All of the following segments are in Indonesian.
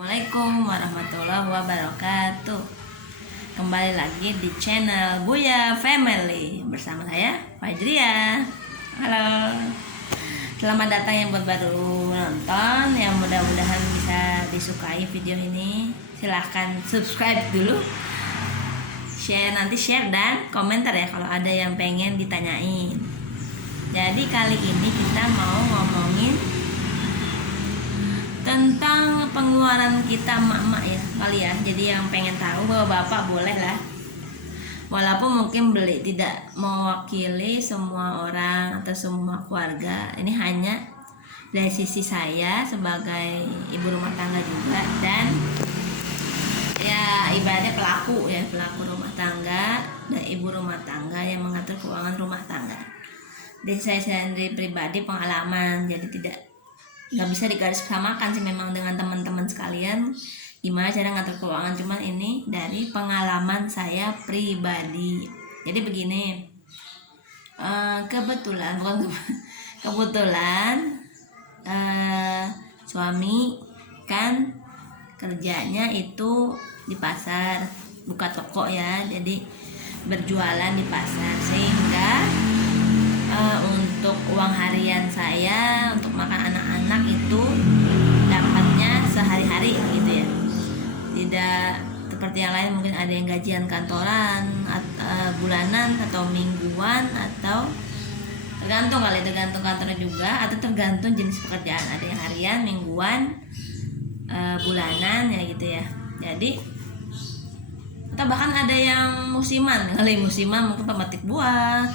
Assalamualaikum warahmatullahi wabarakatuh. Kembali lagi di channel Buya Family bersama saya Fajria. Halo. Selamat datang yang baru nonton, yang mudah-mudahan bisa disukai video ini. Silahkan subscribe dulu, share dan komentar ya kalau ada yang pengen ditanyain. Jadi kali ini kita mau ngomongin tentang pengeluaran kita mak-mak ya kali ya. Jadi yang pengen tahu bahwa bapak boleh lah, walaupun mungkin beli tidak mewakili semua orang atau semua keluarga. Ini hanya dari sisi saya sebagai ibu rumah tangga juga, dan ya ibaratnya pelaku rumah tangga dan ibu rumah tangga yang mengatur keuangan rumah tangga. Dari saya sendiri pribadi pengalaman, jadi nggak bisa digarisbawahi sih memang dengan teman-teman sekalian gimana cara ngatur keuangan, cuman ini dari pengalaman saya pribadi. Jadi begini, kebetulan suami kan kerjanya itu di pasar, buka toko ya, jadi berjualan di pasar, sehingga untuk uang harian saya untuk makan anak-anak itu dapatnya sehari-hari gitu ya, tidak seperti yang lain mungkin ada yang gajian kantoran, bulanan atau mingguan, atau tergantung kantornya juga, atau tergantung jenis pekerjaan, ada yang harian, mingguan, bulanan ya gitu ya. Jadi atau bahkan ada yang musiman mungkin pemetik buah,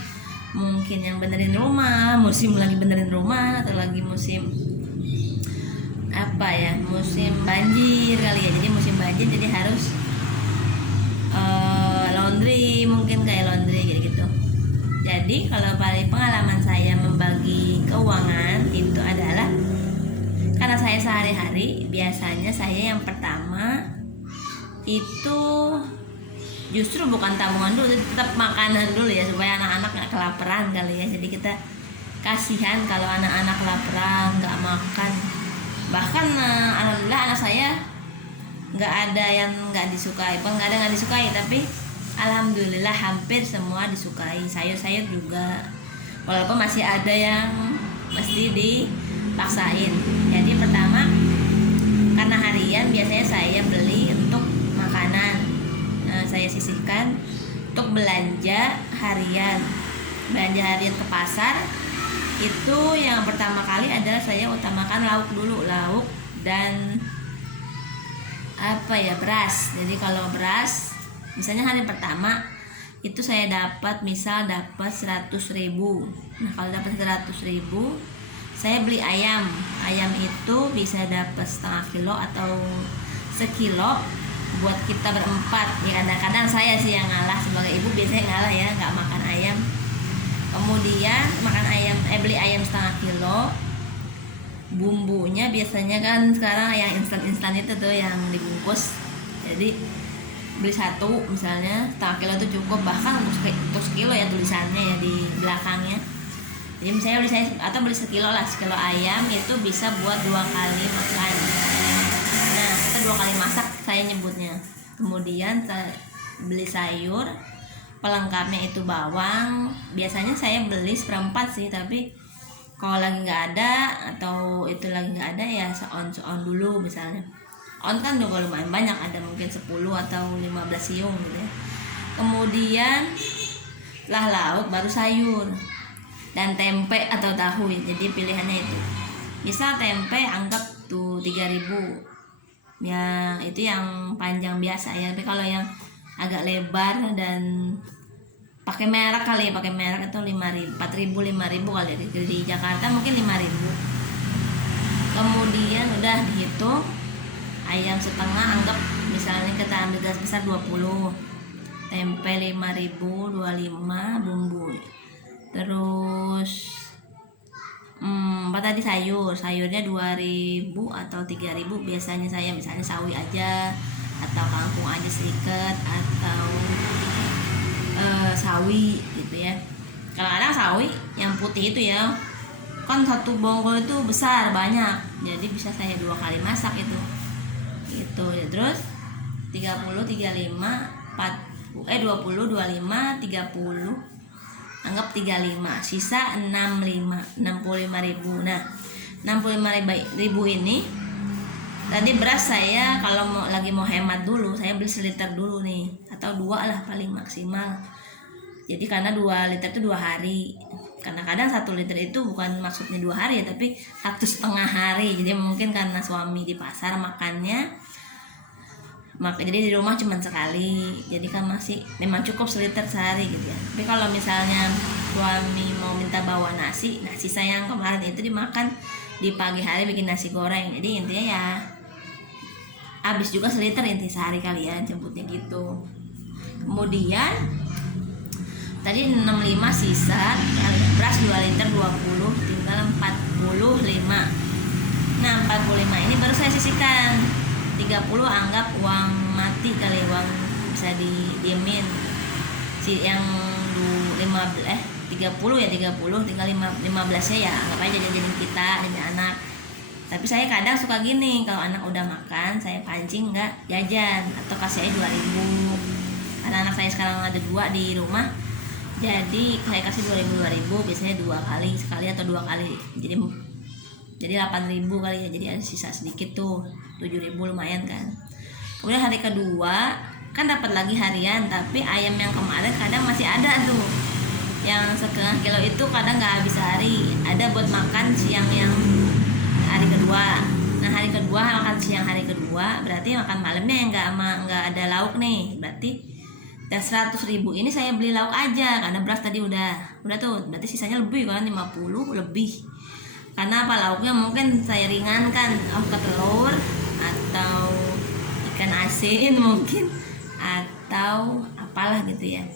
mungkin yang benerin rumah, lagi benerin rumah, atau lagi musim banjir kali ya. Jadi musim banjir jadi harus laundry, mungkin kayak laundry gitu. Jadi kalau dari pengalaman saya membagi keuangan itu adalah, karena saya sehari-hari biasanya saya yang pertama itu justru bukan tabungan dulu, tetap makanan dulu ya, supaya anak-anak nggak kelaparan kali ya. Jadi kita kasihan kalau anak-anak kelaparan nggak makan. Bahkan alhamdulillah anak saya nggak ada yang nggak disukai, tapi alhamdulillah hampir semua disukai. Sayur juga, walaupun masih ada yang mesti dipaksain. Jadi pertama, karena harian biasanya saya beli untuk makanan, saya sisihkan untuk belanja harian ke pasar. Itu yang pertama kali adalah saya utamakan lauk dulu, dan beras. Jadi kalau beras misalnya hari pertama itu saya dapat 100.000. Nah kalau dapat 100.000 saya beli ayam itu bisa dapat setengah kilo atau sekilo buat kita berempat ya. Kadang-kadang saya sih yang ngalah, sebagai ibu biasanya ngalah ya, nggak makan ayam. Kemudian beli ayam setengah kilo, bumbunya biasanya kan sekarang yang instan itu tuh yang dibungkus, jadi beli satu misalnya setengah kilo itu cukup, bahkan untuk sekilo ya tulisannya ya di belakangnya. Jadi misalnya beli sekilo ayam itu bisa buat 2 kali makan. Nah kita 2 kali masak saya nyebutnya. Kemudian saya beli sayur, pelengkapnya itu bawang. Biasanya saya beli seperempat sih, tapi kalau lagi nggak ada atau itu lagi nggak ada ya seon dulu. Misalnya on kan juga lumayan banyak, ada mungkin 10 atau 15 siung gitu ya. Kemudian setelah lauk baru sayur dan tempe atau tahu. Jadi pilihannya itu, misal tempe anggap tuh 3.000 ya, itu yang panjang biasa ya. Tapi kalau yang agak lebar dan pakai merek itu 4.000 5.000 kali ya. Di Jakarta mungkin 5.000. Kemudian udah dihitung, ayam setengah anggap misalnya kita ambil gas besar 20, tempe 5.000, 25 bumbu, terus tadi sayurnya 2.000 atau 3.000 biasanya saya, misalnya sawi aja atau kangkung aja sedikit, atau sawi gitu ya. Kadang-kadang sawi yang putih itu ya kan, satu bongkol itu besar banyak, jadi bisa saya 2 kali masak itu tuh ya. Terus 30, 35, 20, 25, 30, anggap 35, sisa 65.000. Nah 65.000 ini tadi beras saya kalau lagi mau hemat dulu, saya beli seliter dulu nih, atau 2 lah paling maksimal. Jadi karena 2 liter itu 2 hari. Kadang-kadang 1 liter itu bukan maksudnya 2 hari ya, tapi 1,5 hari. Jadi mungkin karena suami di pasar makannya, jadi di rumah cuma sekali, jadi kan masih memang cukup seliter sehari gitu ya. Tapi kalau misalnya suami mau minta bawa nasi, sisa yang kemarin itu dimakan di pagi hari bikin nasi goreng. Jadi intinya ya habis juga seliter inti sehari kalian jemputnya gitu. Kemudian tadi 65 sisa, beras 2 liter 20, tinggal 45. Nah 45 ini baru saya sisihkan. 30 anggap uang mati kali, uang bisa didiemin. Yang 30 ya 30, tinggal 15 ya anggap aja jajanin kita, jajan anak. Tapi saya kadang suka gini, kalau anak udah makan saya pancing nggak jajan, atau kasih aja 2.000. Karena anak saya sekarang ada 2 di rumah, jadi saya kasih 2.000 biasanya 2 kali, sekali atau 2 kali. Jadi 8.000 kali ya, jadi ada sisa sedikit tuh, 7.000 lumayan kan. Kemudian hari kedua kan dapat lagi harian, tapi ayam yang kemarin kadang masih ada tuh, yang 1,5 kilo itu kadang nggak habis hari, ada buat makan siang yang hari kedua. Nah hari kedua makan siang hari kedua, berarti makan malamnya yang nggak ada lauk nih, berarti dan 100.000 ini saya beli lauk aja, karena beras tadi udah tuh, berarti sisanya lebih kan, 50 lebih. Karena apa, lauknya mungkin saya ringankan, ke telur atau ikan asin mungkin, atau apalah gitu ya.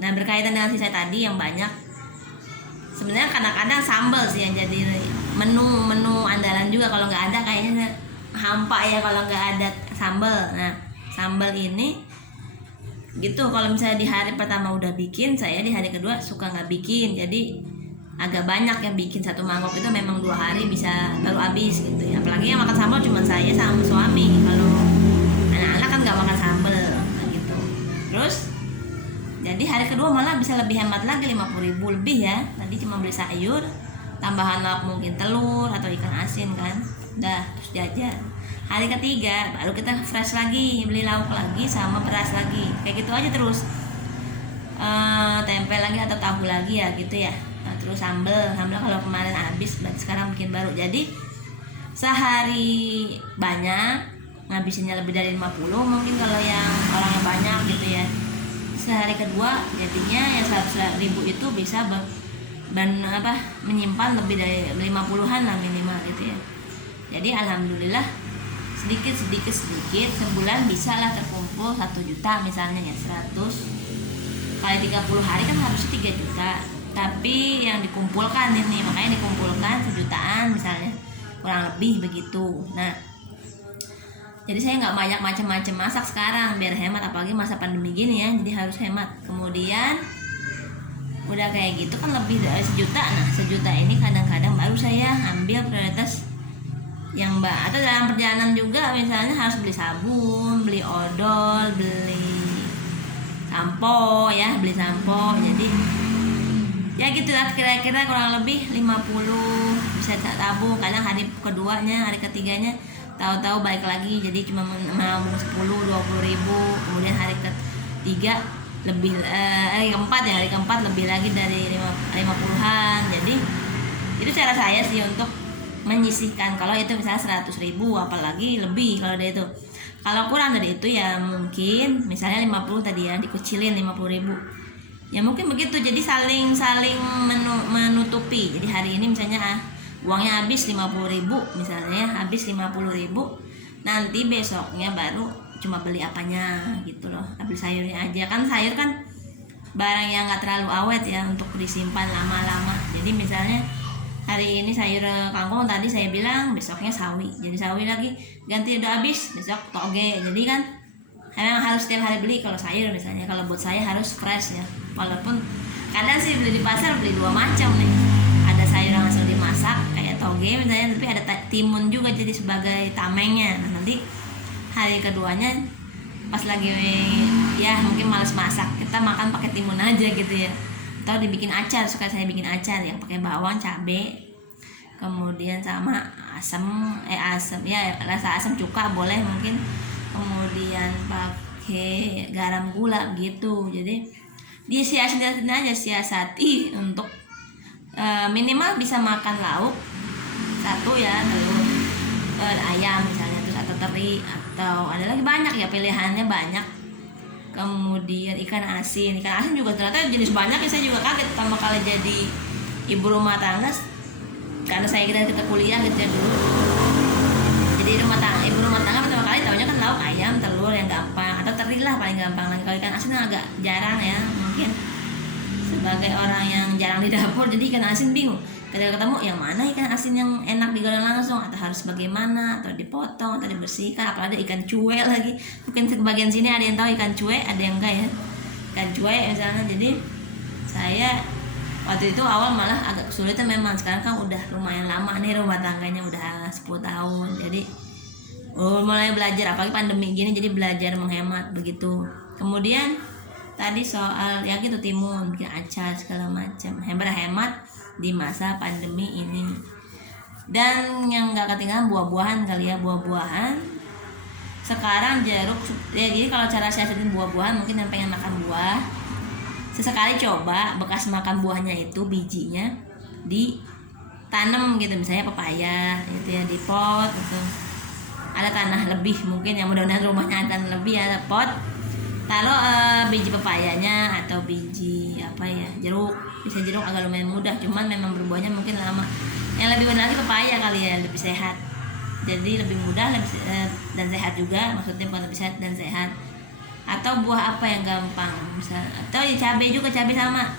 Nah berkaitan dengan sisa tadi yang banyak, sebenarnya kadang-kadang sambal sih yang jadi menu andalan juga. Kalau nggak ada kayaknya hampa ya kalau nggak ada sambal. Nah sambal ini gitu, kalau misalnya di hari pertama udah bikin, saya di hari kedua suka nggak bikin, jadi agak banyak yang bikin. 1 mangkok itu memang 2 hari bisa baru habis gitu ya. Apalagi yang makan sambal cuma saya sama suami, kalau anak-anak kan nggak makan sambal gitu. Terus jadi hari kedua malah bisa lebih hemat lagi, 50.000 lebih ya. Tadi cuma beli sayur, tambahan lauk mungkin telur atau ikan asin kan, dah terus jajan. Hari ketiga baru kita fresh lagi, beli lauk lagi sama beras lagi, kayak gitu aja terus. Tempe lagi atau tahu lagi ya gitu ya. Nah, terus sambal kalau kemarin habis, berarti sekarang bikin baru. Jadi sehari banyak, ngabisinnya lebih dari 50 mungkin kalau yang orangnya banyak gitu ya. Sehari kedua jadinya ya 100.000 itu bisa menyimpan lebih dari 50-an lah minimal gitu ya. Jadi alhamdulillah sedikit sebulan bisa lah terkumpul 1 juta misalnya ya. 100 kali 30 hari kan harusnya 3 juta, tapi yang dikumpulkan ini, makanya dikumpulkan 1 jutaan misalnya, kurang lebih begitu. Nah jadi saya nggak banyak macam-macam masak sekarang biar hemat, apalagi masa pandemi gini ya, jadi harus hemat. Kemudian udah kayak gitu kan lebih dari 1 juta. Nah 1 juta ini kadang-kadang baru saya ambil prioritas yang atau dalam perjalanan juga, misalnya harus beli sabun, beli odol, beli sampo ya, jadi ya gitulah kira-kira kurang lebih 50 bisa tabung. Kadang hari keduanya, hari ketiganya tahu-tahu balik lagi, jadi cuma mau 10-20 ribu. Kemudian hari ketiga lebih, hari keempat lebih lagi dari 50-an. Jadi itu cara saya sih untuk menyisihkan. Kalau itu misalnya 100.000, apalagi lebih kalau dari itu. Kalau kurang dari itu ya mungkin misalnya 50 tadi ya, dikucilin 50.000 ya mungkin begitu. Jadi saling menutupi. Jadi hari ini misalnya uangnya habis 50.000 misalnya ya, habis 50.000, nanti besoknya baru cuma beli apanya gitu loh, beli sayurnya aja. Kan sayur kan barang yang nggak terlalu awet ya untuk disimpan lama-lama. Jadi misalnya hari ini sayur kangkung tadi saya bilang, besoknya sawi, jadi sawi lagi ganti udah habis, besok toge. Jadi kan emang harus setiap hari beli kalau sayur misalnya. Kalau buat saya harus fresh ya, walaupun kadang sih beli di pasar beli 2 macam nih, ada sayur yang langsung dimasak kayak toge misalnya, tapi ada timun juga jadi sebagai tamengnya. Nah, nanti hari keduanya pas lagi ya mungkin males masak, kita makan pakai timun aja gitu ya, atau dibikin acar. Suka saya bikin acar yang pakai bawang, cabai, kemudian sama asam ya, rasa asam cuka boleh mungkin, kemudian pakai garam, gula gitu. Jadi disiasatin aja, siasati untuk minimal bisa makan lauk satu ya, telur ayam misalnya, terus atau teri, atau ada lagi banyak ya, pilihannya banyak. Kemudian ikan asin juga ternyata jenis banyak ya. Saya juga kaget pertama kali jadi ibu rumah tangga, karena saya kira kita kuliah gitu ya dulu. Jadi ibu rumah tangga pertama kali taunya kan lauk ayam, telur yang gampang, atau teri lah paling gampang. Lagi kalau ikan asin agak jarang ya, mungkin sebagai orang yang jarang di dapur, jadi ikan asin bingung. Ketika ketemu yang mana ikan asin yang enak digoreng langsung, atau harus bagaimana, atau dipotong, atau dibersihkan. Apalagi ada ikan cuek lagi. Mungkin sebagian sini ada yang tahu ikan cuek, ada yang enggak ya. Ikan cuek misalnya. Jadi saya waktu itu awal malah agak kesulitan memang. Sekarang kan udah lumayan lama nih rumah tangganya, udah 10 tahun. Jadi mulai belajar, apalagi pandemi gini, jadi belajar menghemat begitu. Kemudian tadi soal ya gitu, timun, bikin acar segala macam, hemat di masa pandemi ini. Dan yang nggak ketinggalan buah-buahan kali ya, buah-buahan sekarang jeruk ya. Jadi kalau cara siasatin buah-buahan, mungkin yang pengen makan buah sesekali coba bekas makan buahnya itu bijinya ditanam gitu, misalnya pepaya gitu ya, di pot gitu. Ada tanah lebih mungkin, yang mudah-mudahan rumahnya akan lebih, ada pot, taruh biji pepayanya atau biji jeruk. Bisa jeruk agak lumayan mudah, cuman memang berbuahnya mungkin lama. Yang lebih benar lagi pepaya kali ya, lebih sehat, jadi lebih mudah, dan sehat juga, maksudnya bukan lebih sehat dan sehat. Atau buah apa yang gampang misalnya, atau ya cabai juga, cabai sama.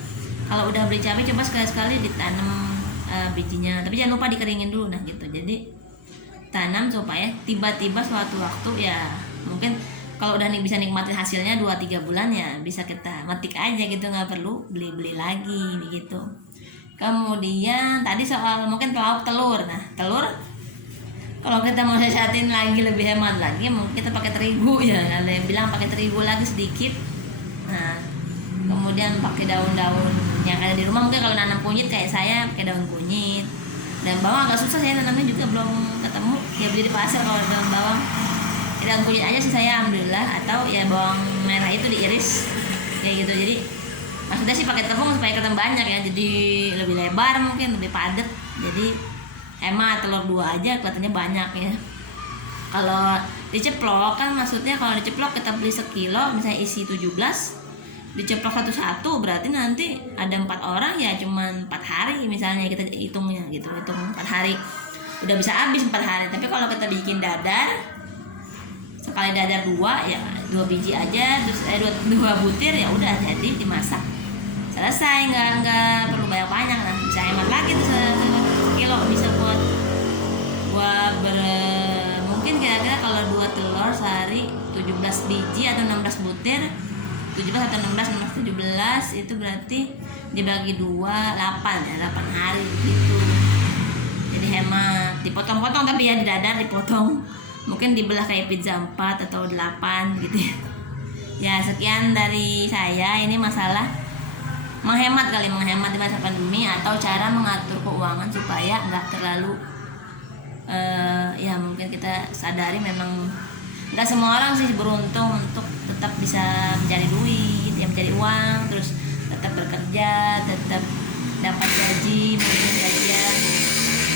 Kalau udah beli cabai, coba sekali-sekali ditanam bijinya, tapi jangan lupa dikeringin dulu. Nah gitu, jadi tanam supaya tiba-tiba suatu waktu ya, mungkin kalau udah bisa nikmatin hasilnya 2-3 bulan ya, bisa kita metik aja gitu, nggak perlu beli-beli lagi begitu. Kemudian tadi soal mungkin lauk telur. Nah telur kalau kita mau siasatin lagi lebih hemat lagi, mungkin kita pakai terigu ya. Ada yang bilang pakai terigu lagi sedikit. Nah kemudian pakai daun-daun yang ada di rumah, mungkin kalau nanam kunyit kayak saya pakai daun kunyit. Dan bawang agak susah, saya nanamnya juga belum ketemu ya, beli di pasar kalau daun bawang. Daun kunyit aja sih saya, alhamdulillah. Atau ya bawang merah itu diiris kayak gitu. Jadi maksudnya sih pakai tepung supaya kelihatan banyak ya, jadi lebih lebar, mungkin lebih padat. Jadi hemat, telur 2 aja kelihatannya banyak ya. Kalau diceplok kan, maksudnya kalau diceplok kita beli sekilo misalnya isi 17, diceplok satu-satu, berarti nanti ada 4 orang ya, cuman 4 hari misalnya kita hitungnya gitu, hitung 4 hari udah bisa habis 4 hari. Tapi kalau kita bikin dadar, sekali dadar 2 ya 2 biji aja, terus 2 butir ya udah jadi dimasak selesai, nggak perlu banyak. Nah bisa hemat lagi tuh, sekilo bisa buat mungkin kira-kira kalau 2 telur sehari 17 biji atau 16 butir, 17 atau 16 17 itu berarti dibagi 2 8 ya, 8 hari gitu. Jadi hemat, dipotong-potong, tapi ya di dadar dipotong, mungkin dibelah kayak pizza 4 atau 8 gitu ya. Ya sekian dari saya, ini masalah menghemat di masa pandemi, atau cara mengatur keuangan supaya nggak terlalu ya mungkin kita sadari memang nggak semua orang sih beruntung untuk tetap bisa mencari duit ya, mencari uang, terus tetap bekerja, tetap dapat gaji, mungkin gajian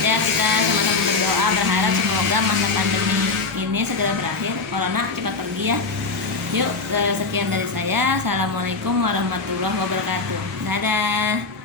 ya. Kita sama-sama berdoa, berharap semoga masa pandemi ini segera berakhir, corona cepat pergi ya. Yuk, sekian dari saya. Assalamualaikum warahmatullahi wabarakatuh. Dadah.